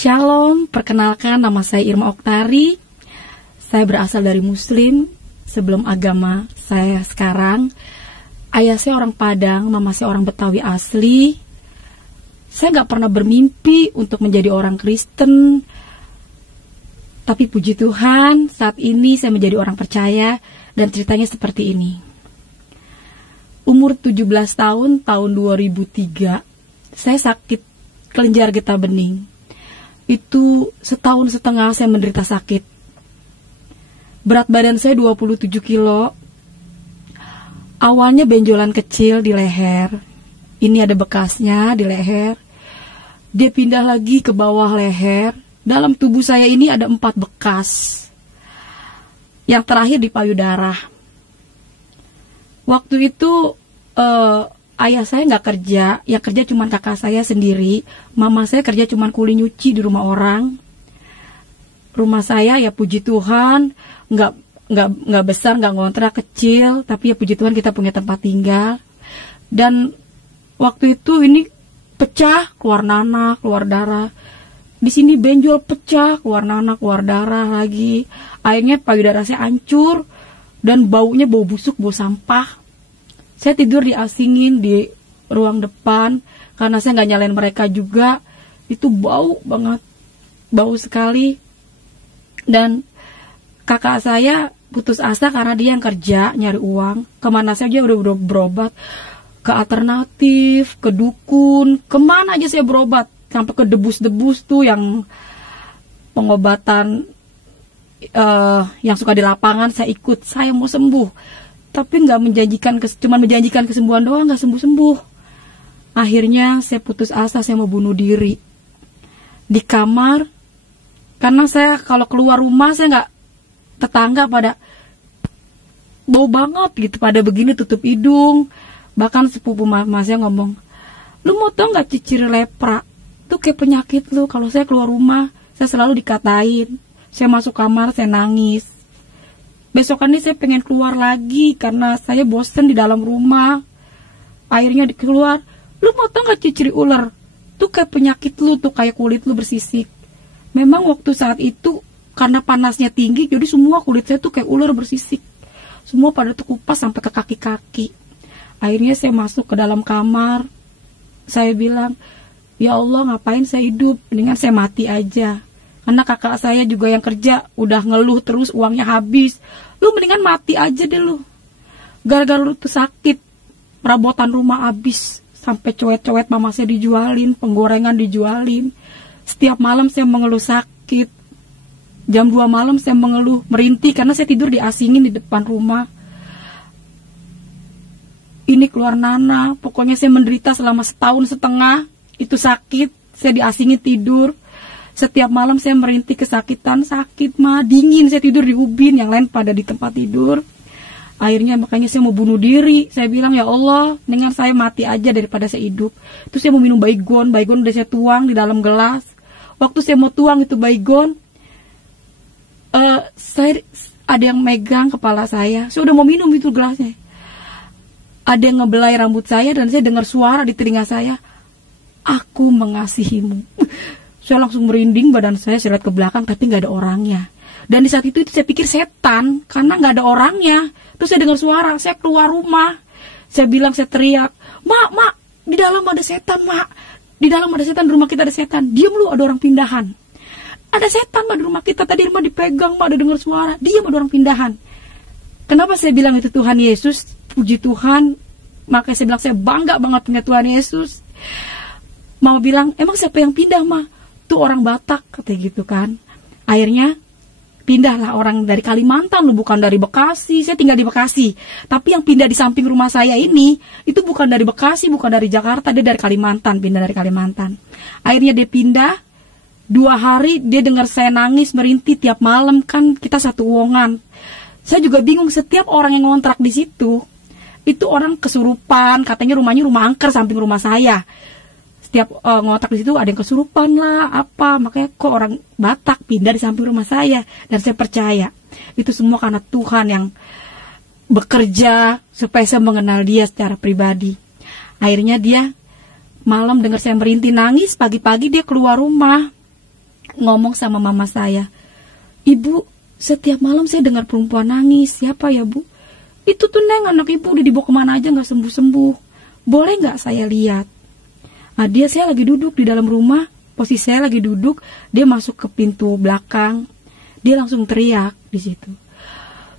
Shalom, perkenalkan nama saya Irma Oktari. Saya berasal dari Muslim. Sebelum agama saya sekarang, ayah saya orang Padang, mama saya orang Betawi asli. Saya gak pernah bermimpi untuk menjadi orang Kristen. Tapi puji Tuhan, saat ini saya menjadi orang percaya. Dan ceritanya seperti ini. Umur 17 tahun 2003, saya sakit kelenjar getah bening. Itu setahun setengah saya menderita sakit. Berat badan saya 27 kilo. Awalnya benjolan kecil di leher. Ini ada bekasnya di leher. Dia pindah lagi ke bawah leher. Dalam tubuh saya ini ada 4 bekas. Yang terakhir di payudara. Waktu itu ayah saya nggak kerja, yang kerja cuma kakak saya sendiri. Mama saya kerja cuma kuli nyuci di rumah orang. Rumah saya ya puji Tuhan nggak besar, nggak ngontrak, kecil, tapi ya puji Tuhan kita punya tempat tinggal. Dan waktu itu ini pecah, keluar nanah, keluar darah. Di sini benjol pecah, keluar nanah, keluar darah lagi. Akhirnya payudara saya hancur dan baunya bau busuk, bau sampah. Saya tidur diasingin di ruang depan karena saya nggak nyalain mereka juga. Itu bau banget, bau sekali. Dan kakak saya putus asa karena dia yang kerja nyari uang. Kemana saja udah berobat, ke alternatif, ke dukun, kemana aja saya berobat. Sampai ke debus-debus tuh yang pengobatan yang suka di lapangan saya ikut. Saya mau sembuh. Tapi nggak menjanjikan, cuma menjanjikan kesembuhan doang, nggak sembuh-sembuh. Akhirnya saya putus asa, saya mau bunuh diri di kamar. Karena saya kalau keluar rumah saya nggak, tetangga pada bau banget gitu, pada begini tutup hidung. Bahkan sepupu mama saya ngomong, lu mau tau nggak ciri lepra? Itu kayak penyakit lu. Kalau saya keluar rumah, saya selalu dikatain. Saya masuk kamar, saya nangis. Besokan ini saya pengen keluar lagi karena saya bosen di dalam rumah. Akhirnya keluar. Lu mau tau gak ciri ular? Tuh kayak penyakit lu, tuh kayak kulit lu bersisik. Memang waktu saat itu karena panasnya tinggi, jadi semua kulit saya tuh kayak ular bersisik. Semua pada terkupas sampai ke kaki-kaki. Akhirnya saya masuk ke dalam kamar. Saya bilang, ya Allah, ngapain saya hidup? Mendingan saya mati aja. Karena kakak saya juga yang kerja udah ngeluh terus, uangnya habis. Lu mendingan mati aja deh lu. Gara-gara lu tuh sakit, perabotan rumah habis. Sampai cowet-cowet mama saya dijualin, penggorengan dijualin. Setiap malam saya mengeluh sakit. Jam 2 malam saya mengeluh, merintih karena saya tidur diasingin di depan rumah. Ini keluar nanah, pokoknya saya menderita selama setahun setengah. Itu sakit, saya diasingin tidur. Setiap malam saya merintih kesakitan, sakit mah, dingin, saya tidur di ubin, yang lain pada di tempat tidur. Akhirnya makanya saya mau bunuh diri. Saya bilang, ya Allah, dengan saya mati aja daripada saya hidup. Terus saya mau minum baygon udah saya tuang di dalam gelas. Waktu saya mau tuang itu baygon, ada yang megang kepala saya udah mau minum itu gelasnya. Ada yang ngebelai rambut saya dan saya dengar suara di telinga saya, aku mengasihimu. Saya langsung merinding, badan saya lihat ke belakang tapi nggak ada orangnya. Dan di saat itu saya pikir setan karena nggak ada orangnya. Terus saya dengar suara, saya keluar rumah. Saya bilang, saya teriak, mak, di dalam ada setan, mak. Di dalam ada setan, di rumah kita ada setan. Diam lu, ada orang pindahan. Ada setan, mak, di rumah kita. Tadi rumah dipegang, mak, ada dengar suara. Diam, ada orang pindahan. Kenapa saya bilang itu Tuhan Yesus? Puji Tuhan. Makanya saya bilang saya bangga banget punya Tuhan Yesus. Mama bilang, emang siapa yang pindah, ma? Tuh orang Batak, katanya gitu kan. Akhirnya pindahlah orang dari Kalimantan, lu, bukan dari Bekasi. Saya tinggal di Bekasi, tapi yang pindah di samping rumah saya ini itu bukan dari Bekasi, bukan dari Jakarta, dia dari Kalimantan, pindah dari Kalimantan. Akhirnya dia pindah. 2 hari dia dengar saya nangis merintih tiap malam, kan kita satu ruangan. Saya juga bingung, setiap orang yang ngontrak di situ itu orang kesurupan, katanya rumahnya rumah angker samping rumah saya. Setiap ngontrak di situ ada yang kesurupan lah, apa, makanya kok orang Batak pindah di samping rumah saya. Dan saya percaya itu semua karena Tuhan yang bekerja supaya saya mengenal dia secara pribadi. Akhirnya dia malam dengar saya merintih nangis, pagi-pagi dia keluar rumah. ngomong sama mama saya, "Ibu, setiap malam saya dengar perempuan nangis. Siapa ya, Bu?" "Itu tuh Neng, anak ibu udah dibawa kemana aja gak sembuh-sembuh. Boleh gak saya lihat?" Nah, saya lagi duduk di dalam rumah, posisi saya lagi duduk, dia masuk ke pintu belakang, dia langsung teriak di situ,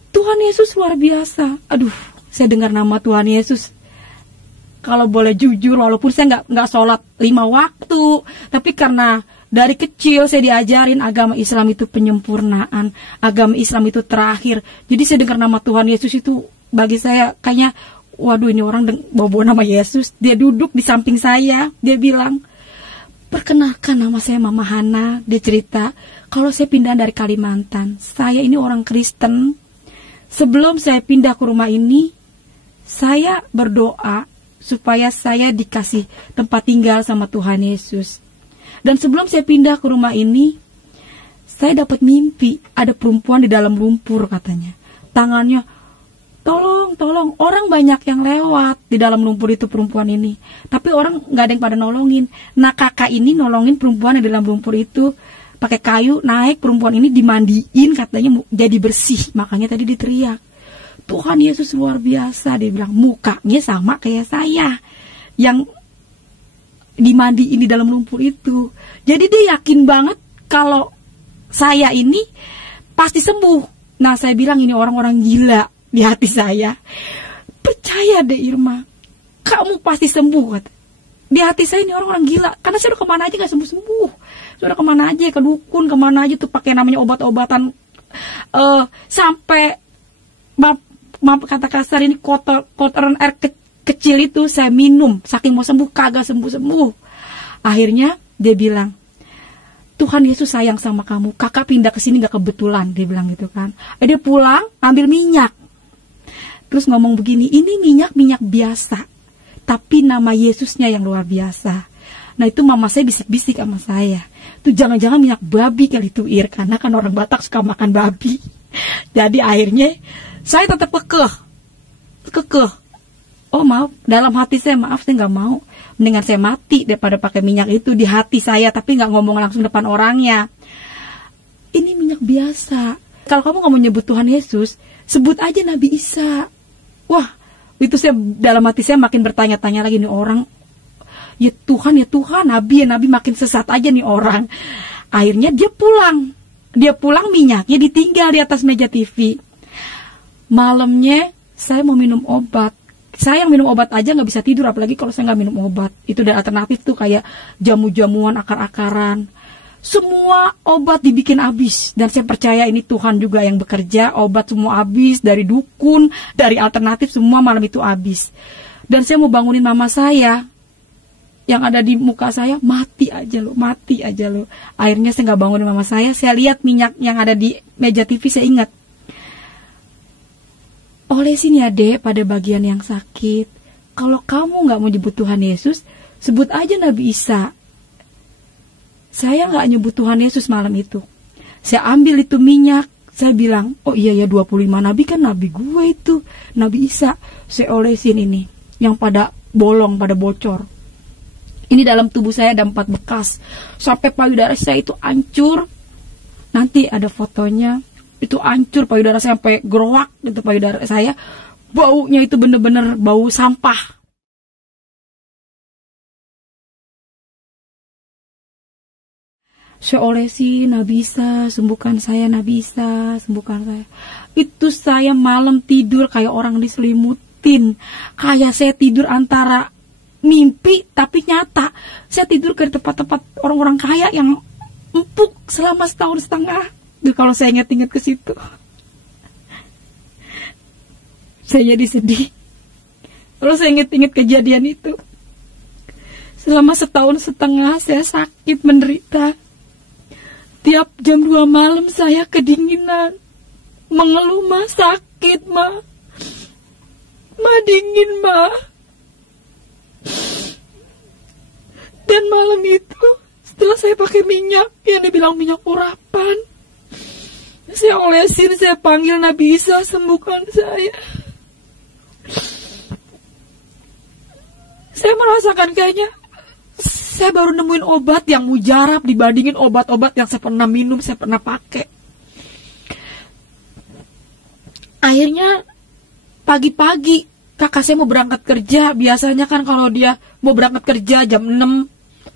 "Tuhan Yesus luar biasa." Aduh, saya dengar nama Tuhan Yesus. Kalau boleh jujur, walaupun saya nggak sholat 5 waktu, tapi karena dari kecil saya diajarin agama Islam itu penyempurnaan, agama Islam itu terakhir. Jadi saya dengar nama Tuhan Yesus itu bagi saya kayaknya, waduh, ini orang bawa nama Yesus. Dia duduk di samping saya, dia bilang, "Perkenalkan, nama saya Mama Hana." Dia cerita, kalau saya pindah dari Kalimantan, saya ini orang Kristen. Sebelum saya pindah ke rumah ini, saya berdoa supaya saya dikasih tempat tinggal sama Tuhan Yesus. Dan sebelum saya pindah ke rumah ini, saya dapat mimpi ada perempuan di dalam lumpur katanya. Tangannya, tolong, orang banyak yang lewat di dalam lumpur itu perempuan ini. Tapi orang gak ada yang pada nolongin. Nah, kakak ini nolongin perempuan di dalam lumpur itu. Pakai kayu, naik, perempuan ini dimandiin katanya jadi bersih. Makanya tadi diteriak, "Tuhan Yesus luar biasa." Dia bilang, mukanya sama kayak saya yang dimandiin di dalam lumpur itu. Jadi dia yakin banget kalau saya ini pasti sembuh. Nah, saya bilang ini orang-orang gila di hati saya. "Percaya deh Irma, kamu pasti sembuh," kata. Di hati saya ini orang-orang gila, karena saya udah kemana aja gak sembuh-sembuh. Saya udah kemana aja, ke dukun, kemana aja tuh pakai namanya obat-obatan, sampai maaf kata kasar ini kotoran air kecil itu saya minum, saking mau sembuh kagak sembuh-sembuh. Akhirnya dia bilang, "Tuhan Yesus sayang sama kamu, kakak pindah ke sini gak kebetulan," dia bilang gitu kan. Dia pulang ambil minyak, terus ngomong begini, "Ini minyak biasa, tapi nama Yesusnya yang luar biasa." Nah, itu mama saya bisik-bisik sama saya, "Tuh jangan-jangan minyak babi kali itu, Ir," karena kan orang Batak suka makan babi. Jadi akhirnya saya tetap kekeh. Oh maaf, dalam hati saya, maaf saya nggak mau. Mendingan saya mati daripada pakai minyak itu di hati saya, tapi nggak ngomong langsung depan orangnya. Ini minyak biasa. Kalau kamu nggak mau nyebut Tuhan Yesus, sebut aja Nabi Isa. Wah, itu saya dalam hati saya makin bertanya-tanya lagi, nih orang, ya Tuhan, Nabi makin sesat aja nih orang. Akhirnya dia pulang minyaknya ditinggal di atas meja TV. Malamnya saya mau minum obat. Saya yang minum obat aja gak bisa tidur, apalagi kalau saya gak minum obat. Itu udah alternatif tuh kayak jamu-jamuan, akar-akaran. Semua obat dibikin habis. Dan saya percaya ini Tuhan juga yang bekerja. Obat semua habis, dari dukun, dari alternatif, semua malam itu habis. Dan saya mau bangunin mama saya, yang ada di muka saya, mati aja lo. Akhirnya saya gak bangunin mama saya lihat minyak yang ada di meja TV, saya ingat, olesin ya Dek pada bagian yang sakit. Kalau kamu gak mau nyebut Tuhan Yesus, sebut aja Nabi Isa. Saya gak nyebut Tuhan Yesus malam itu. Saya ambil itu minyak, saya bilang, oh iya ya 25 nabi kan nabi gue itu, Nabi Isa. Saya olesin ini, yang pada bolong, pada bocor. Ini dalam tubuh saya ada 4 bekas. Sampai payudara saya itu hancur. Nanti ada fotonya. Itu hancur payudara saya sampai gerowak gitu payudara saya. Baunya itu bener-bener bau sampah. Saya olesi, Nabi Isa, sembuhkan saya, Nabi Isa, sembuhkan saya. Itu saya malam tidur kayak orang diselimutin. Kayak saya tidur antara mimpi tapi nyata. Saya tidur ke tempat-tempat orang-orang kaya yang empuk selama 1,5 tahun. Duh, kalau saya ingat-ingat ke situ, saya jadi sedih. Kalau saya ingat-ingat kejadian itu, selama 1,5 tahun saya sakit menderita. Tiap jam 2 malam saya kedinginan, mengeluh, "Ma sakit, Ma dingin, Ma." Dan malam itu, setelah saya pakai minyak, yang dibilang minyak urapan, saya olesin, saya panggil Nabi Isa, sembuhkan saya. Saya merasakan kayaknya Saya baru nemuin obat yang mujarab dibandingin obat-obat yang saya pernah minum, saya pernah pakai. Akhirnya pagi-pagi kakak saya mau berangkat kerja. Biasanya kan kalau dia mau berangkat kerja jam 6,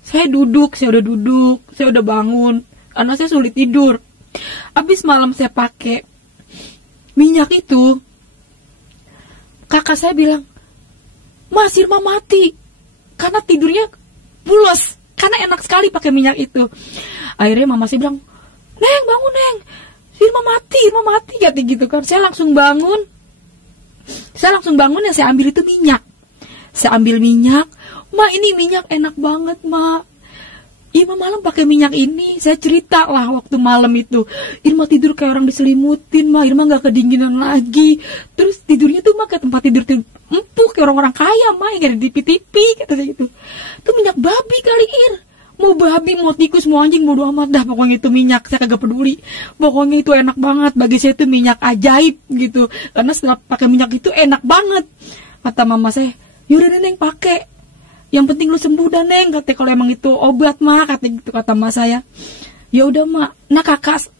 saya udah duduk, saya udah bangun, karena saya sulit tidur. Habis malam saya pakai minyak itu, kakak saya bilang, "Mas, Irma mati." Karena tidurnya pulas, karena enak sekali pakai minyak itu. Akhirnya mama saya bilang, "Neng, bangun Neng, Irma mati, kata gitu kan." Saya langsung bangun ya, saya ambil itu minyak. Saya ambil minyak, "Ma, ini minyak enak banget, Ma. Irma malam pakai minyak ini." Saya cerita lah waktu malam itu, Irma tidur kayak orang diselimutin, Ma. Irma gak kedinginan lagi. Terus tidurnya tuh, Ma, ke tempat tidur tuh empuk kayak orang-orang kaya, Ma, yang ada di TV, kata saya gitu. Itu minyak babi kali, Ir. Mau babi, mau tikus, mau anjing, bodo amat dah. Pokoknya itu minyak, saya kagak peduli. Pokoknya itu enak banget. Bagi saya itu minyak ajaib gitu. Karena setelah pakai minyak itu enak banget. Kata mama saya, "Yaudah deh Neng, pakai. Yang penting lu sembuh dah Neng," kata, "kalau emang itu obat, Ma," kata gitu, kata mama saya. Ya udah, Ma. Nah, kakak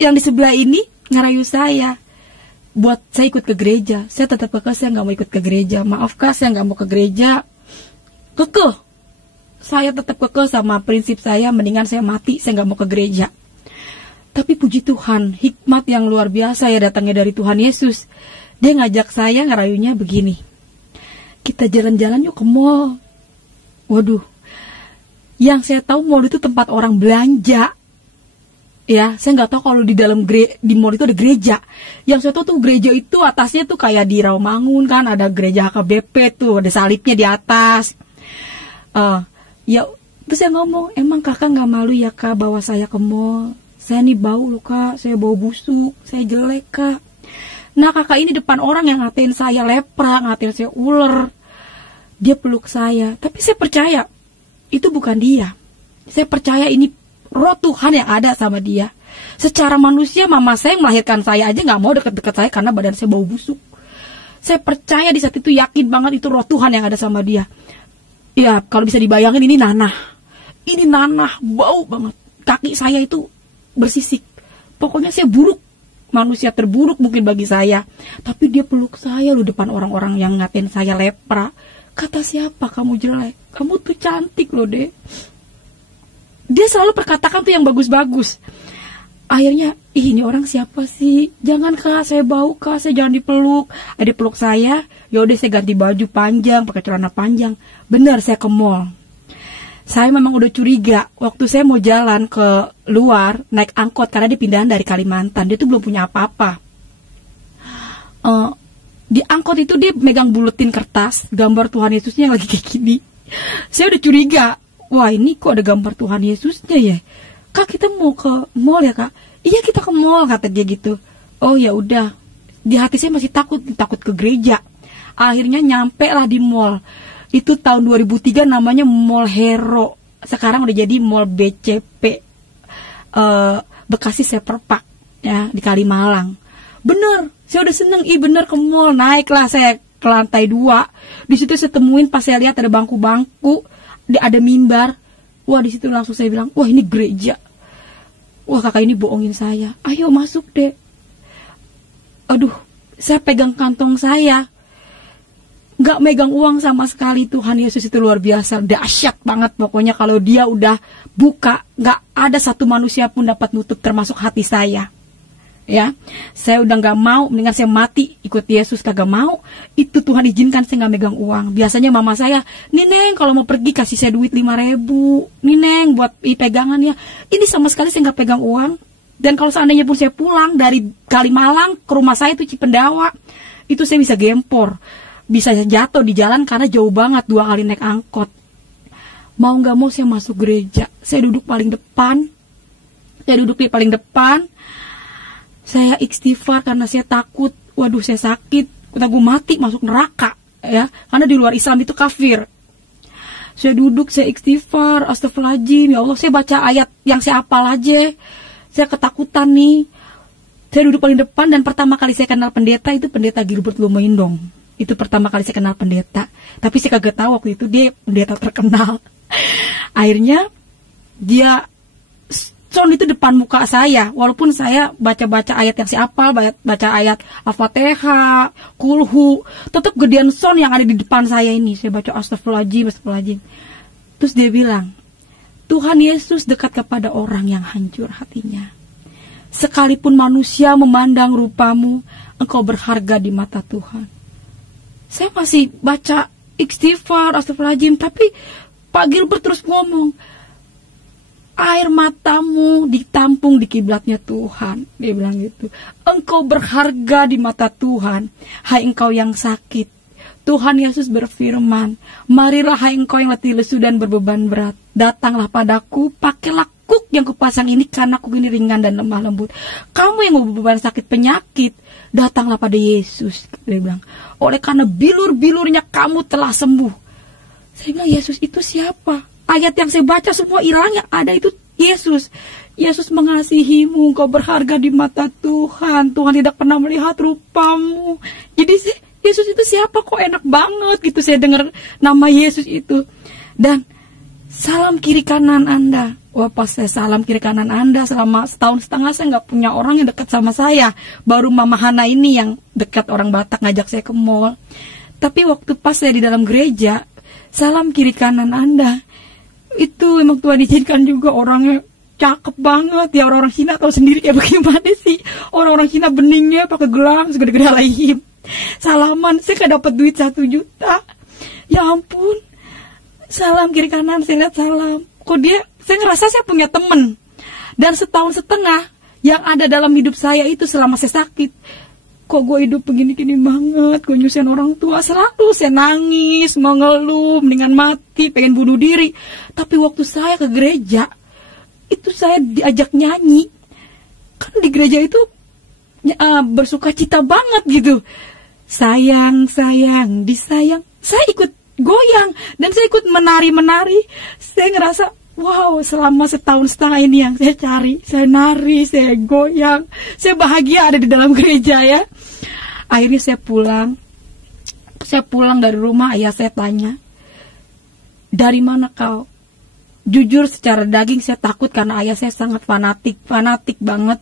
yang di sebelah ini ngerayu saya buat saya ikut ke gereja. Saya tetap kekeh, saya nggak mau ikut ke gereja. Maaf Kak, saya nggak mau ke gereja. Kekeh. Saya tetap kekeh sama prinsip saya, mendingan saya mati, saya nggak mau ke gereja. Tapi puji Tuhan, hikmat yang luar biasa ya datangnya dari Tuhan Yesus. Dia ngajak saya, ngerayunya begini, "Kita jalan-jalan yuk ke mall." Waduh, yang saya tahu mall itu tempat orang belanja. Ya, saya nggak tahu kalau di dalam di mall itu ada gereja. Yang saya tahu tuh gereja itu atasnya tuh kayak di Rawamangun kan, ada gereja HKBP tuh, ada salibnya di atas. Ya, terus saya ngomong, "Emang kakak nggak malu ya Kak bawa saya ke mall? Saya nih bau loh Kak, saya bau busuk, saya jelek Kak." Nah, kakak ini depan orang yang ngatain saya lepra, ngatain saya ular. Dia peluk saya, tapi saya percaya itu bukan dia. Saya percaya ini roh Tuhan yang ada sama dia. Secara manusia, mama saya yang melahirkan saya aja nggak mau deket-deket saya karena badan saya bau busuk. Saya percaya di saat itu, yakin banget itu roh Tuhan yang ada sama dia. Ya, kalau bisa dibayangin ini nanah. Ini nanah, bau banget. Kaki saya itu bersisik. Pokoknya saya buruk. Manusia terburuk mungkin bagi saya. Tapi dia peluk saya loh depan orang-orang yang ngatain saya lepra. Kata, "Siapa kamu jelek? Kamu tuh cantik loh, Dek." Dia selalu perkatakan tuh yang bagus-bagus. Akhirnya, ini orang siapa sih? "Jangan Kak, saya bau Kak, saya jangan dipeluk." Dia peluk saya. Yaudah, saya ganti baju panjang, pakai celana panjang. Benar, saya ke mall. Saya memang udah curiga. Waktu saya mau jalan ke luar, naik angkot, karena dia pindahan dari Kalimantan. Dia tuh belum punya apa-apa. Di angkot itu dia megang buletin kertas, gambar Tuhan Yesusnya yang lagi kayak gini. Saya udah curiga. Wah, ini kok ada gambar Tuhan Yesusnya ya? "Kak, kita mau ke mall ya Kak?" "Iya, kita ke mall," kata dia gitu. Oh ya udah. Di hati saya masih takut ke gereja. Akhirnya nyampe lah di mall. Itu tahun 2003, namanya Mall Hero. Sekarang udah jadi Mall BCP, Bekasi Seperpak ya, di Kalimalang. Bener, saya udah seneng. Bener ke mall. Naiklah saya ke lantai 2. Di situ saya temuin, pas saya lihat ada bangku-bangku, ada mimbar. Wah, di situ langsung saya bilang, "Wah, ini gereja." Wah, kakak ini bohongin saya. "Ayo masuk deh." Aduh, saya pegang kantong saya. Gak megang uang sama sekali. Tuhan Yesus itu luar biasa, dahsyat banget. Pokoknya kalau dia udah buka, gak ada satu manusia pun dapat nutup, termasuk hati saya. Ya, saya udah gak mau, mendingan saya mati ikut Yesus, kagak mau. Itu Tuhan izinkan saya gak megang uang. Biasanya mama saya, "Nih Neng, kalau mau pergi kasih saya duit 5.000. Nih Neng, buat pegangan ya." Ini sama sekali saya gak pegang uang. Dan kalau seandainya pun saya pulang dari Kalimalang ke rumah saya itu Cipendawa, itu saya bisa gempor, bisa jatuh di jalan karena jauh banget, 2 kali naik angkot. Mau gak mau saya masuk gereja. Saya duduk paling depan. Saya istighfar karena saya takut. Waduh, saya sakit. Gue mati, masuk neraka ya. Karena di luar Islam itu kafir. Saya duduk, saya istighfar, astagfirullahaladzim, ya Allah, saya baca ayat yang saya hafal aja. Saya ketakutan nih. Saya duduk paling depan, dan pertama kali saya kenal pendeta itu pendeta Gilbert Lumoindong. Itu pertama kali saya kenal pendeta. Tapi saya kagak tahu waktu itu dia pendeta terkenal. Akhirnya dia sound itu depan muka saya, walaupun saya baca-baca ayat yang saya hafal, baca ayat Al-Fatihah, Kulhu, tetap gedean sound yang ada di depan saya ini. Saya baca astagfirullahaladzim, astagfirullahaladzim. Terus dia bilang, Tuhan Yesus dekat kepada orang yang hancur hatinya. Sekalipun manusia memandang rupamu, engkau berharga di mata Tuhan. Saya masih baca istighfar, astagfirullahaladzim, tapi Pak Gilbert terus ngomong, air matamu ditampung di kiblatnya Tuhan. Dia bilang gitu. Engkau berharga di mata Tuhan. Hai engkau yang sakit. Tuhan Yesus berfirman, marilah hai engkau yang letih lesu dan berbeban berat. Datanglah padaku, pakailah kuk yang kupasang ini karena kuk ini ringan dan lemah lembut. Kamu yang berbeban sakit penyakit, datanglah pada Yesus. Dia bilang, oleh karena bilur-bilurnya kamu telah sembuh. Saya bilang, Yesus itu siapa? Ayat yang saya baca semua hilang, yang ada itu Yesus. Yesus mengasihimu, kau berharga di mata Tuhan. Tuhan tidak pernah melihat rupamu. Jadi Yesus itu siapa? Kok enak banget gitu saya dengar nama Yesus itu. Dan salam kiri kanan Anda. Wah, pas saya salam kiri kanan Anda selama setahun setengah saya nggak punya orang yang dekat sama saya. Baru Mama Hana ini yang dekat, orang Batak ngajak saya ke mall. Tapi waktu pas saya di dalam gereja, salam kiri kanan Anda. Itu emang Tuhan izinkan juga orangnya cakep banget. Ya orang-orang Cina tahu sendiri ya bagaimana sih. Orang-orang Cina beningnya pakai gelang segede-gede lahim. Salaman, saya gak dapat duit 1 juta. Ya ampun. Salam kiri kanan, saya lihat salam. Kok saya ngerasa saya punya temen. Dan setahun setengah yang ada dalam hidup saya itu selama saya sakit. Kok gue hidup begini-gini banget, gue nyusahin orang tua, selalu saya nangis, mengeluh, mendingan mati, pengen bunuh diri. Tapi waktu saya ke gereja, itu saya diajak nyanyi. Kan di gereja itu bersuka cita banget gitu. Sayang, sayang, disayang. Saya ikut goyang, dan saya ikut menari-menari. Saya ngerasa, wow, selama setahun setengah ini yang saya cari, saya nari, saya goyang, saya bahagia ada di dalam gereja ya. Akhirnya saya pulang dari rumah, ayah saya tanya, dari mana kau? Jujur secara daging saya takut karena ayah saya sangat fanatik banget.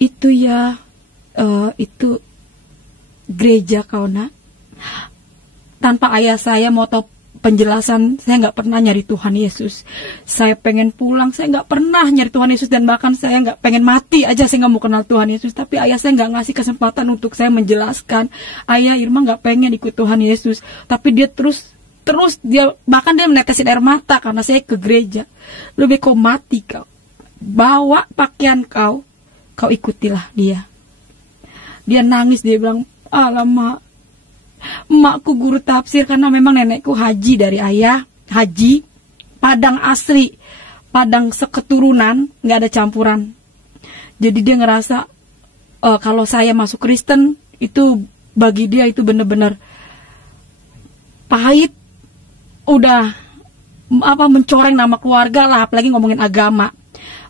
Itu ya, itu gereja kau nak. Tanpa ayah saya mau tahu penjelasan, saya nggak pernah nyari Tuhan Yesus. Saya pengen pulang, saya nggak pernah nyari Tuhan Yesus, dan bahkan saya nggak pengen mati aja, saya nggak mau kenal Tuhan Yesus. Tapi ayah saya nggak ngasih kesempatan untuk saya menjelaskan. Ayah, Irma nggak pengen ikut Tuhan Yesus, tapi dia terus dia bahkan dia menetesin air mata karena saya ke gereja. Lebih kau mati kau, bawa pakaian kau ikutilah dia. Dia nangis, dia bilang, alamak, emakku guru tafsir karena memang nenekku haji dari ayah, haji Padang asli, Padang seketurunan, nggak ada campuran. Jadi dia ngerasa kalau saya masuk Kristen itu bagi dia itu benar-benar pahit, udah mencoreng nama keluarga lah, apalagi ngomongin agama.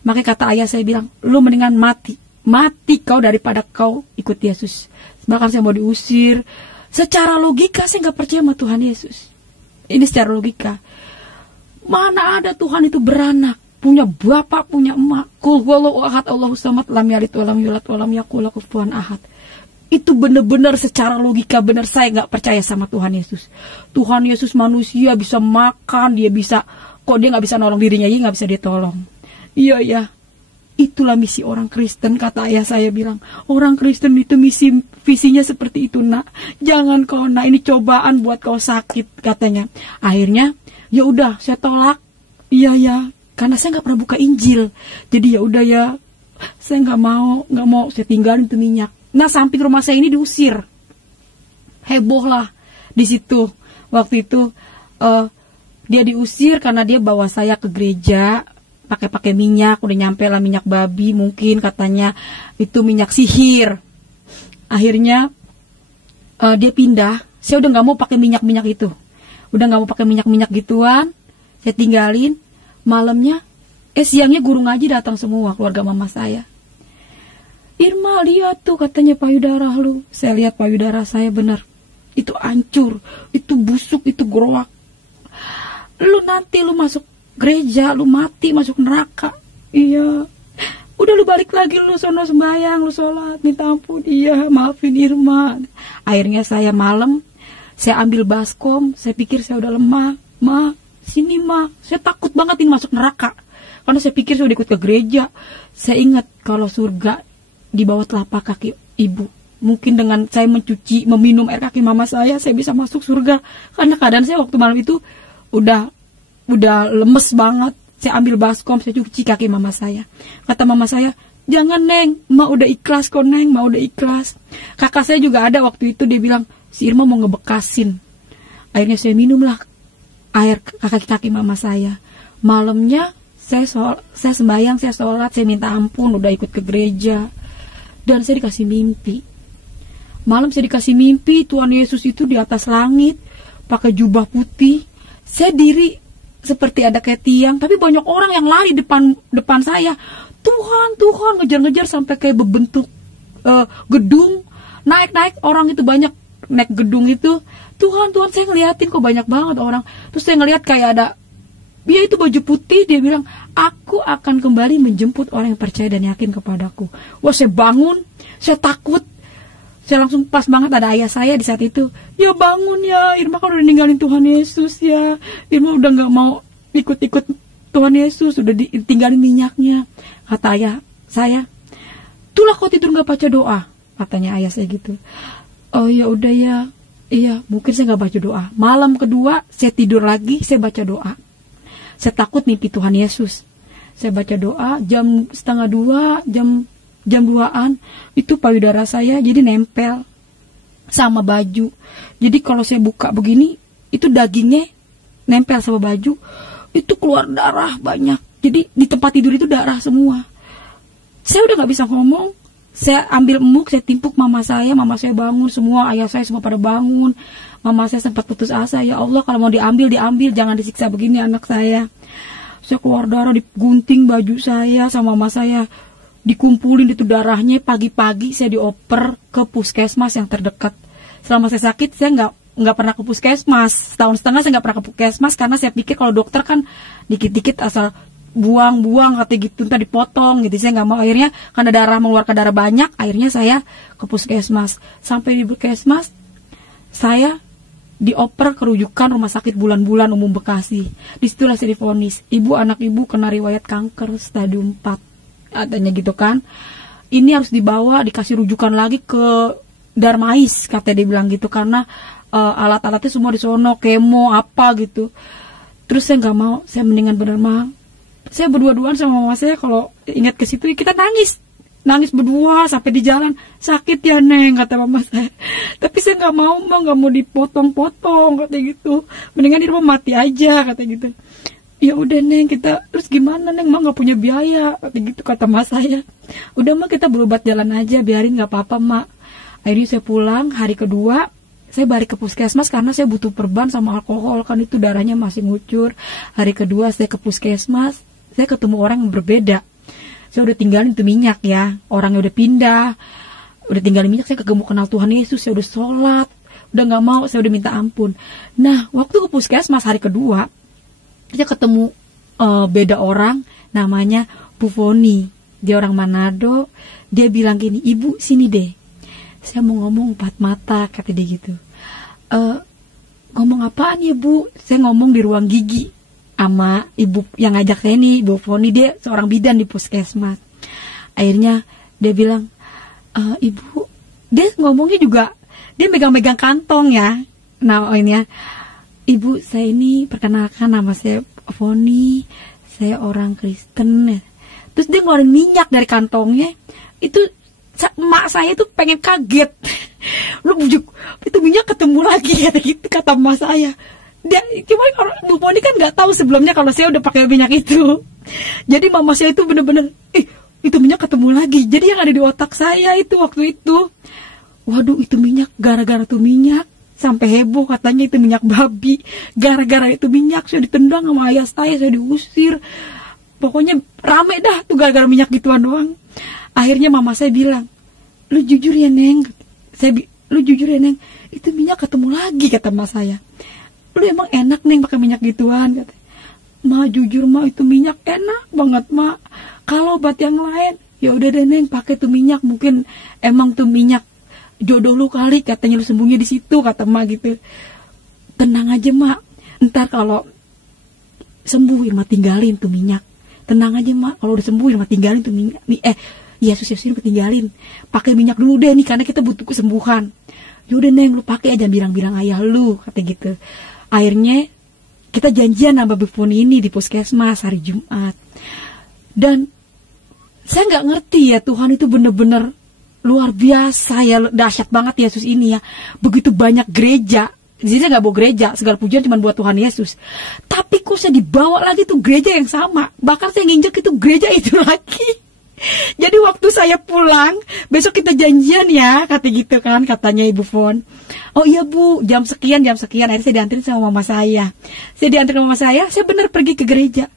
Makanya kata ayah saya bilang, lu mendingan mati kau daripada kau ikut Yesus. Bahkan saya mau diusir. Secara logika saya nggak percaya sama Tuhan Yesus. Ini secara logika. Mana ada Tuhan itu beranak, punya bapak, punya emak. Qul huwallahu ahad, Allahu samad, lam yalid walam yulad walam yakul lahu kufuwan ahad. Itu benar-benar secara logika benar, saya nggak percaya sama Tuhan Yesus. Tuhan Yesus manusia, bisa makan, dia bisa, kok dia nggak bisa nolong dirinya, nggak bisa ditolong. Iya ya. Itulah misi orang Kristen, kata ayah saya bilang. Orang Kristen itu visinya seperti itu nak. Jangan kau nak, ini cobaan buat kau sakit, katanya. Akhirnya, ya udah saya tolak. Iya ya, karena saya nggak pernah buka Injil. Jadi ya udah ya, saya nggak mau, saya tinggalin itu minyak. Nah, samping rumah saya ini diusir. Heboh lah di situ. Waktu itu dia diusir karena dia bawa saya ke gereja. Pakai minyak, udah nyampe lah minyak babi, mungkin katanya itu minyak sihir. Akhirnya dia pindah. Saya udah nggak mau pakai minyak itu, udah nggak mau pakai minyak gituan. Saya tinggalin. Malamnya, siangnya guru ngaji datang semua, keluarga mama saya. Irma, lihat tuh, katanya payudara lu. Saya lihat payudara saya, benar, itu hancur, itu busuk, itu gerowak. lu nanti lu masuk gereja, lu mati masuk neraka. Iya. Udah lu balik lagi, lu sono sembahyang, lu sholat, minta ampun. Iya, maafin Irma. Akhirnya saya malam, saya ambil baskom, saya pikir saya udah lemah. Ma, sini ma, saya takut banget ini masuk neraka. Karena saya pikir saya udah ikut ke gereja. Saya ingat kalau surga di bawah telapak kaki ibu. Mungkin dengan saya mencuci, meminum air kaki mama saya bisa masuk surga. Karena keadaan saya waktu malam itu udah lemes banget. Saya ambil baskom, saya cuci kaki mama saya. Kata mama saya, jangan Neng, Ma udah ikhlas kok Neng, Ma udah ikhlas. Kakak saya juga ada waktu itu, dia bilang, si Irma mau ngebekasin. Akhirnya saya minumlah air kaki mama saya. Malamnya saya sembahyang, saya sholat, saya minta ampun, udah ikut ke gereja. Dan saya dikasih mimpi. Malam saya dikasih mimpi, Tuhan Yesus itu di atas langit, pakai jubah putih. Saya diri seperti ada kayak tiang, tapi banyak orang yang lari depan saya. Tuhan, ngejar-ngejar sampai kayak berbentuk gedung. Naik orang itu banyak naik gedung itu. Tuhan, saya ngeliatin kok banyak banget orang. Terus saya ngeliat kayak ada, dia itu baju putih, dia bilang, aku akan kembali menjemput orang yang percaya dan yakin kepadaku. Wah, saya bangun, saya takut. Saya langsung pas banget ada ayah saya di saat itu. Ya bangun ya, Irma kan udah ninggalin Tuhan Yesus ya. Irma udah gak mau ikut-ikut Tuhan Yesus, udah ditinggalin minyaknya. Kata ayah saya, itulah kau tidur gak baca doa. Katanya ayah saya gitu. Oh ya udah ya, iya mungkin saya gak baca doa. Malam kedua saya tidur lagi, saya baca doa. Saya takut mimpi Tuhan Yesus. Saya baca doa jam 1:30, jam 2-an, itu payudara saya jadi nempel sama baju. Jadi kalau saya buka begini, itu dagingnya nempel sama baju, itu keluar darah banyak. Jadi di tempat tidur itu darah semua. Saya udah gak bisa ngomong. Saya ambil emuk, saya timpuk mama saya bangun semua, ayah saya semua pada bangun. Mama saya sempat putus asa, ya Allah kalau mau diambil, jangan disiksa begini anak saya. Saya keluar darah, digunting baju saya sama mama saya. Dikumpulin itu darahnya, pagi-pagi saya dioper ke puskesmas yang terdekat. Selama saya sakit saya nggak pernah ke puskesmas. Setahun setengah saya nggak pernah ke puskesmas karena saya pikir kalau dokter kan dikit-dikit asal buang kata gitu, entah dipotong gitu. Saya nggak mau. Akhirnya karena darah mengeluarkan darah banyak, akhirnya saya ke puskesmas. Sampai di puskesmas saya dioper ke rujukan Rumah Sakit Bulan-Bulan Umum Bekasi. Disitulah saya divonis, anak ibu kena riwayat kanker stadium 4. Adanya gitu kan, ini harus dibawa dikasih rujukan lagi ke Darmais, katanya dia bilang gitu, karena alat-alatnya semua di sono, kemo apa gitu. Terus saya nggak mau, saya mendingan bener mah, saya berdua-duaan sama mama saya. Kalau ingat ke situ kita nangis berdua sampai di jalan. Sakit ya Neng, kata mama saya. Tapi saya nggak mau dipotong-potong, katanya gitu. Mendingan di rumah mati aja, katanya gitu. Ya udah Neng, kita terus gimana Neng, mah nggak punya biaya, gitu kata mas saya. Udah mah kita berobat jalan aja, biarin nggak apa-apa mak. Akhirnya saya pulang hari kedua, saya balik ke puskesmas karena saya butuh perban sama alkohol, kan itu darahnya masih ngucur. Hari kedua saya ke puskesmas, saya ketemu orang yang berbeda. Saya udah tinggalin itu minyak ya, orangnya udah pindah, udah tinggalin minyak. Saya kagak mau kenal Tuhan Yesus, saya udah sholat, udah nggak mau, saya udah minta ampun. Nah waktu ke puskesmas hari kedua, kita ketemu beda orang, namanya Bu Foni. Dia orang Manado. Dia bilang gini, ibu sini deh, saya mau ngomong 4 mata, kata dia gitu. Ngomong apaan ya Bu? Saya ngomong di ruang gigi sama ibu yang ngajak saya nih, Bu Foni. Dia seorang bidan di puskesmas. Akhirnya dia bilang, ibu, dia ngomongnya juga, dia megang-megang kantong ya. Nah ini ya, ibu, saya ini perkenalkan, nama saya Foni, saya orang Kristen ya. Terus dia ngeluarin minyak dari kantongnya. Itu emak saya tuh pengen kaget. Lu bujuk, itu minyak ketemu lagi kata gitu, kata emak saya. Dia cuma orang Bu Foni kan nggak tahu sebelumnya kalau saya udah pakai minyak itu. Jadi mama saya itu bener-bener, itu minyak ketemu lagi. Jadi yang ada di otak saya itu waktu itu, waduh itu minyak, gara-gara tuh minyak sampai heboh katanya itu minyak babi. Gara-gara itu minyak saya ditendang sama ayah saya diusir. Pokoknya rame dah tuh gara-gara minyak gituan doang. Akhirnya mama saya bilang, lu jujur ya Neng. Lu jujur ya Neng, itu minyak ketemu lagi, kata mas saya. lu emang enak Neng pakai minyak gituan, kata. Ma jujur Ma, itu minyak enak banget Ma. Kalau obat yang lain, ya udah deh Neng pakai tuh minyak, mungkin emang tuh minyak jodoh lu kali, katanya lu sembunyi di situ, kata Ma gitu. Tenang aja Ma, ntar kalau sembuh Irma tinggalin tuh minyak. Tenang aja Ma, kalau udah sembuh Irma tinggalin tuh minyak. Yesus Irma tinggalin. Pakai minyak dulu deh nih, karena kita butuh kesembuhan. Yaudah Neng, lu pakai aja, bilang-bilang ayah lu, kata gitu. Akhirnya kita janjian sama Befun ini di puskesmas hari Jumat. Dan saya nggak ngerti ya, Tuhan itu bener-bener luar biasa ya, dahsyat banget Yesus ini ya. Begitu banyak gereja, jadi saya nggak bawa gereja, segala pujian cuma buat Tuhan Yesus. Tapi kok saya dibawa lagi tuh gereja yang sama, bahkan saya nginjek itu gereja itu lagi. Jadi waktu saya pulang, besok kita janjian ya, kata gitu kan, katanya Ibu Fon. Oh iya Bu, jam sekian. Akhirnya saya dianterin sama mama saya. Saya benar pergi ke gereja.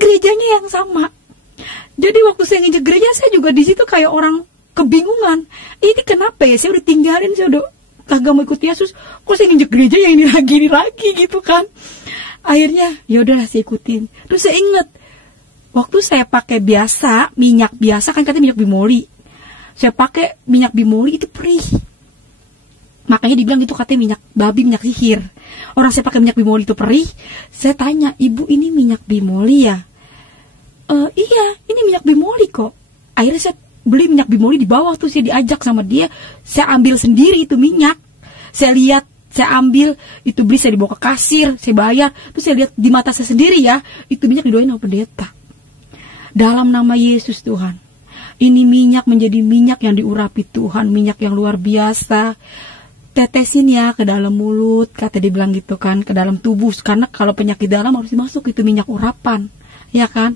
Gerejanya yang sama. Jadi waktu saya nginjek gereja, saya juga di situ kayak orang kebingungan. Ini kenapa ya, saya udah tinggalin, saya udah kagak mau ikut Yesus, kok saya nginjek gereja yang ini lagi gitu kan. Akhirnya, yaudahlah saya ikutin. Terus saya ingat, waktu saya pakai minyak biasa kan katanya minyak bimoli. Saya pakai minyak bimoli itu perih. Makanya dibilang itu katanya minyak babi, minyak sihir. Orang saya pakai minyak bimoli itu perih. Saya tanya, Ibu ini minyak bimoli ya? Iya, ini minyak bimoli kok. Akhirnya saya beli minyak bimoli di bawah tuh, saya diajak sama dia. Saya ambil sendiri itu minyak. Saya lihat, saya ambil, itu beli, saya dibawa ke kasir, saya bayar. Terus saya lihat di mata saya sendiri ya, itu minyak didoain sama pendeta. Dalam nama Yesus Tuhan, ini minyak menjadi minyak yang diurapi Tuhan, minyak yang luar biasa. Tetesin ya ke dalam mulut, kata dia bilang gitu kan, ke dalam tubuh. Karena kalau penyakit dalam harus masuk itu minyak urapan, ya kan.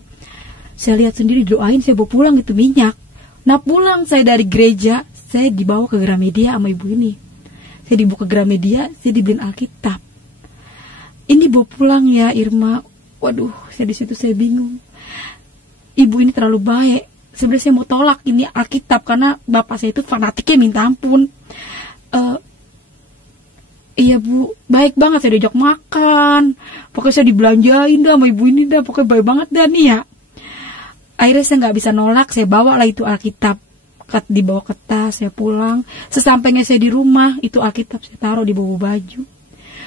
Saya lihat sendiri, doain, saya bawa pulang itu minyak. Nah pulang saya dari gereja, saya dibawa ke Gramedia sama ibu ini. Saya dibawa ke Gramedia, saya dibeliin Alkitab. Ini bawa pulang ya Irma. Waduh, saya di situ saya bingung. Ibu ini terlalu baik. Sebenarnya saya mau tolak ini Alkitab karena bapak saya itu fanatiknya minta ampun. Iya Bu, baik banget, saya diajak makan. Pokoknya saya dibelanjain dah sama ibu ini dah. Pokoknya baik banget dah nih ya. Akhirnya saya nggak bisa nolak, saya bawa lah itu Alkitab. Dibawa ke tas, saya pulang. Sesampainya saya di rumah, itu Alkitab saya taruh di bawah baju.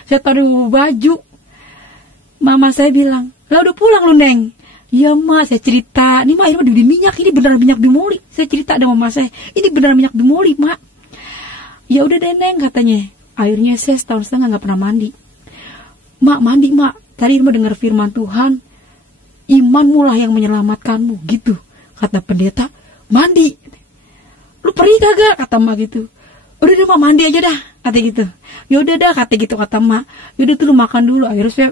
Saya taruh di bawah baju. Mama saya bilang, lah udah pulang lu Neng. Ya Ma, saya cerita, ini Ma, ini dibeli minyak, ini beneran minyak bimoli. Saya cerita sama mama saya, ini beneran minyak bimoli Ma. Ya udah deh Neng, katanya. Akhirnya saya setahun setengah nggak pernah mandi. Mak, mandi Mak. Tadi Irma dengar firman Tuhan, imanmu lah yang menyelamatkanmu, gitu. Kata pendeta, mandi. Lu perih kagak? Kata Mak gitu. Udah deh Mak, mandi aja dah, kata gitu. Ya udah dah, kata gitu, kata Mak. Yaudah tuh lu makan dulu. Akhirnya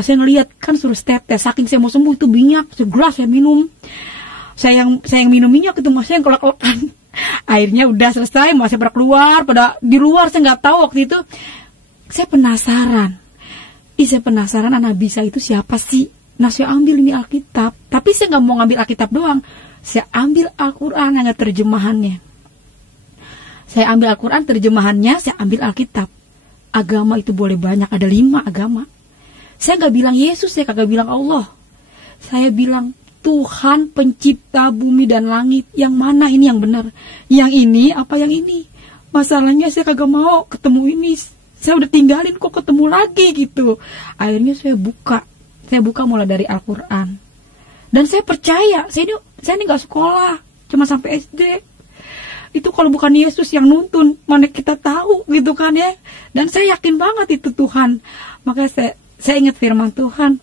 saya ngelihat kan suruh tetes, saking saya mau sembuh itu minyak segelas saya minum. Saya yang minum minyak itu mas saya yang kelak-kelakan. Akhirnya udah selesai, mas saya pada keluar, pada di luar saya nggak tahu waktu itu. Saya penasaran. Saya penasaran anak bisa itu siapa sih? Nah saya ambil ini Alkitab, tapi saya nggak mau ngambil Alkitab doang. Saya ambil Al-Quran yang ada terjemahannya. Saya ambil Al-Quran terjemahannya, saya ambil Alkitab. Agama itu boleh banyak, ada 5 agama. Saya gak bilang Yesus, saya kagak bilang Allah. Saya bilang Tuhan pencipta bumi dan langit. Yang mana ini yang benar? Yang ini apa yang ini? Masalahnya saya kagak mau ketemu ini. Saya udah tinggalin kok ketemu lagi gitu. Akhirnya saya buka mulai dari Al-Quran. Dan saya percaya, saya ini gak sekolah, cuma sampai SD. Itu kalau bukan Yesus yang nuntun, mana kita tahu gitu kan ya. Dan saya yakin banget itu Tuhan. Maka saya ingat firman Tuhan,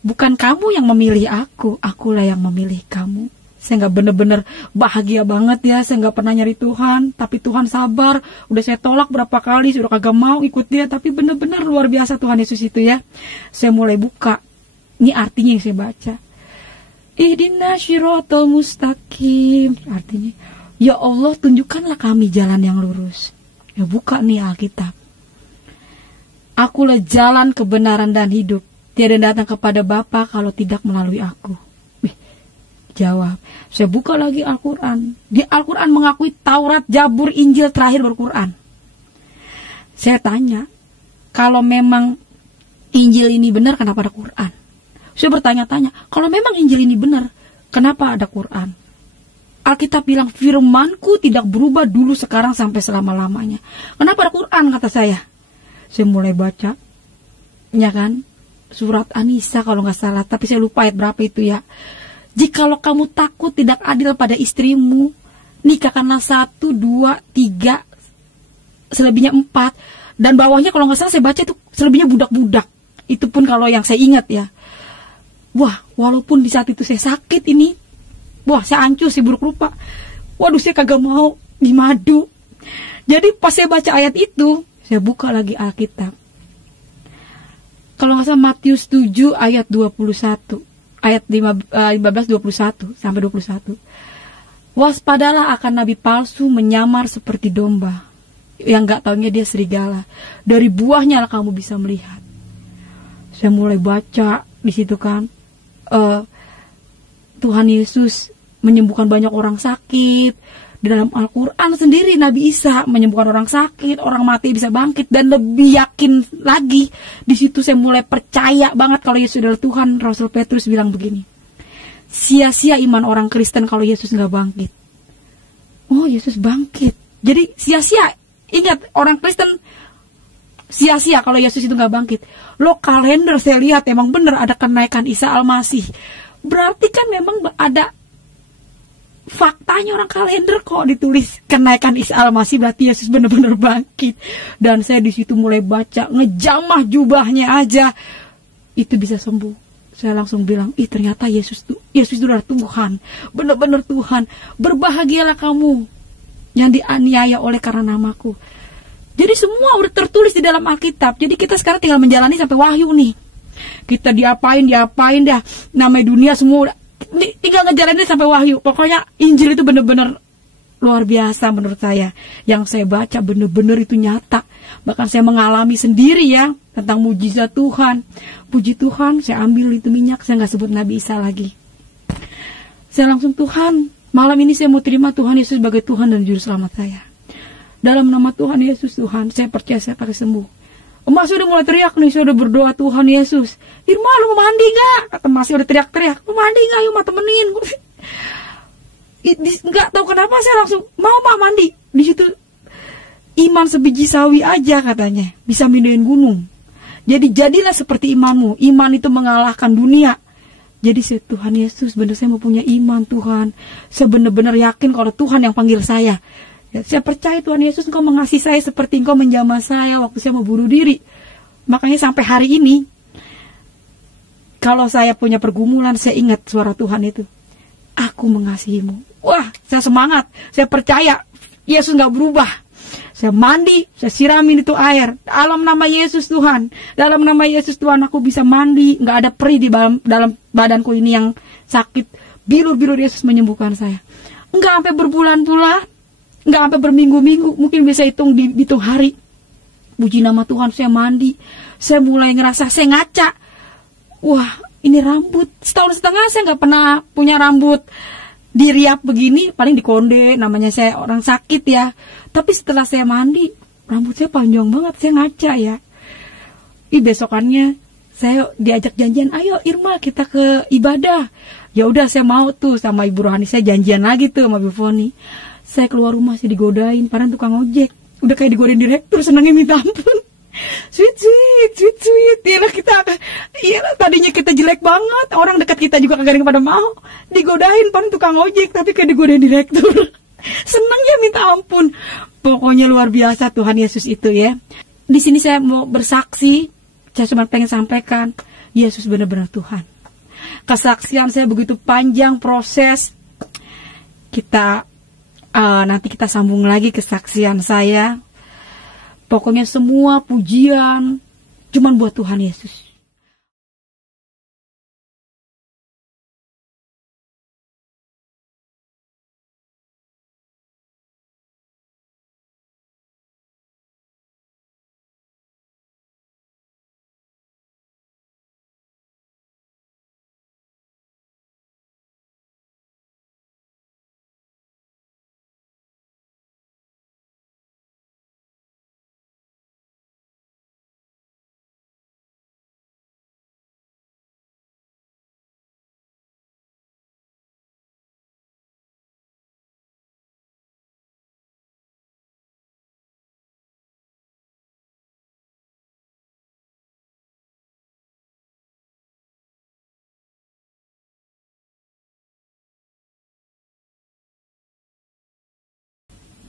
bukan kamu yang memilih aku, akulah yang memilih kamu. Saya gak bener-bener bahagia banget ya, saya gak pernah nyari Tuhan, tapi Tuhan sabar. Udah saya tolak berapa kali, sudah kagak mau ikut dia, tapi bener-bener luar biasa Tuhan Yesus itu ya. Saya mulai buka, ini artinya yang saya baca. Ihdinas siratal mustaqim, artinya, ya Allah tunjukkanlah kami jalan yang lurus. Ya buka nih Alkitab. Akulah jalan kebenaran dan hidup. Tiada datang kepada Bapa kalau tidak melalui aku. Jawab. Saya buka lagi Al-Quran. Di Al-Quran mengakui Taurat, Zabur, Injil, terakhir baru Quran. Saya tanya, kalau memang Injil ini benar, kenapa ada Quran? Saya bertanya-tanya, kalau memang Injil ini benar, kenapa ada Quran? Alkitab bilang, firmanku tidak berubah dulu, sekarang, sampai selama-lamanya. Kenapa ada Quran, kata saya? Saya mulai baca, ya kan, surat An-Nisa kalau nggak salah, tapi saya lupa ayat berapa itu ya. Jikalau kamu takut tidak adil pada istrimu, nikahkanlah 1, 2, 3, selebihnya 4. Dan bawahnya kalau nggak salah saya baca itu selebihnya budak-budak. Itu pun kalau yang saya ingat ya. Wah, walaupun di saat itu saya sakit ini, wah saya hancur, saya buruk rupa. Waduh, saya kagak mau dimadu. Jadi pas saya baca ayat itu, saya buka lagi Alkitab. Kalau nggak salah Matius 7 ayat 21. Ayat 15, 21 sampai 21. Waspadalah akan nabi palsu menyamar seperti domba, yang nggak taunya dia serigala. Dari buahnya lah kamu bisa melihat. Saya mulai baca di situ kan. Tuhan Yesus menyembuhkan banyak orang sakit. Di dalam Al-Quran sendiri Nabi Isa menyembuhkan orang sakit, orang mati bisa bangkit, dan lebih yakin lagi. Di situ saya mulai percaya banget kalau Yesus adalah Tuhan. Rasul Petrus bilang begini, sia-sia iman orang Kristen kalau Yesus nggak bangkit. Oh, Yesus bangkit. Jadi sia-sia. Ingat, orang Kristen sia-sia kalau Yesus itu nggak bangkit. Lo kalender saya lihat emang bener ada kenaikan Isa Al-Masih. Berarti kan memang ada faktanya, orang kalender kok ditulis kenaikan Isa Al-Masih, berarti Yesus benar-benar bangkit. Dan saya di situ mulai baca, ngejamah jubahnya aja itu bisa sembuh. Saya langsung bilang, ternyata Yesus itu adalah Tuhan, benar-benar Tuhan. Berbahagialah kamu yang dianiaya oleh karena namaku. Jadi semua udah tertulis di dalam Alkitab. Jadi kita sekarang tinggal menjalani sampai Wahyu nih. Kita diapain dah, namanya dunia semua tinggal ngejalanin sampai Wahyu. Pokoknya Injil itu benar-benar luar biasa menurut saya. Yang saya baca benar-benar itu nyata. Bahkan saya mengalami sendiri ya tentang mujizat Tuhan. Puji Tuhan, saya ambil itu minyak, saya nggak sebut Nabi Isa lagi. Saya langsung, Tuhan, malam ini saya mau terima Tuhan Yesus sebagai Tuhan dan Juru Selamat saya. Dalam nama Tuhan Yesus, Tuhan, saya percaya saya akan sembuh. Emak sudah mulai teriak nih, saya udah berdoa, Tuhan Yesus, Irma lu mau mandi gak? Kata Mas udah teriak-teriak, mau mandi gak? Yuk, Ma temenin. Nggak tahu kenapa saya langsung mau mandi. Di situ iman sebiji sawi aja katanya bisa mindahin gunung. Jadi jadilah seperti imanmu. Iman itu mengalahkan dunia. Jadi saya, Tuhan Yesus, benar saya mau punya iman Tuhan. Saya benar-benar yakin kalau Tuhan yang panggil saya. Ya, saya percaya Tuhan Yesus, Engkau mengasihi saya seperti Engkau menjamah saya waktu saya mau bunuh diri. Makanya sampai hari ini, kalau saya punya pergumulan, saya ingat suara Tuhan itu. Aku mengasihimu. Wah, saya semangat. Saya percaya Yesus gak berubah. Saya mandi, saya siramin itu air. Dalam nama Yesus Tuhan. Dalam nama Yesus Tuhan aku bisa mandi. Gak ada perih di dalam badanku ini yang sakit. Bilur-bilur Yesus menyembuhkan saya. Enggak sampai berbulan-bulan. Enggak sampai berminggu-minggu. Mungkin bisa dihitung hari. Puji nama Tuhan, saya mandi. Saya mulai ngerasa, saya ngaca. Wah, ini rambut. Setahun setengah saya gak pernah punya rambut diriap begini, paling dikonde, namanya saya orang sakit ya. Tapi setelah saya mandi, rambut saya panjang banget, saya ngaca ya. Besokannya saya diajak janjian, ayo Irma kita ke ibadah. Ya udah saya mau tuh sama Ibu Rohani, saya janjian lagi tuh sama Bu Foni. Saya keluar rumah sih digodain, padahal tukang ojek. Udah kayak digodain direktur, senangnya minta ampun. Sweet. Iyalah, tadinya kita jelek banget, orang dekat kita juga kagak ada yang pada mau. Digodain pan tukang ojek, tapi kayak digodain direktur. Senangnya minta ampun. Pokoknya luar biasa Tuhan Yesus itu ya. Di sini saya mau bersaksi, saya cuma pengen sampaikan, Yesus benar-benar Tuhan. Kesaksian saya begitu panjang proses. Nanti kita sambung lagi kesaksian saya. Pokoknya semua pujian cuman buat Tuhan Yesus.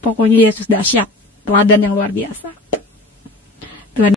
Pokoknya Yesus dahsyat, teladan yang luar biasa.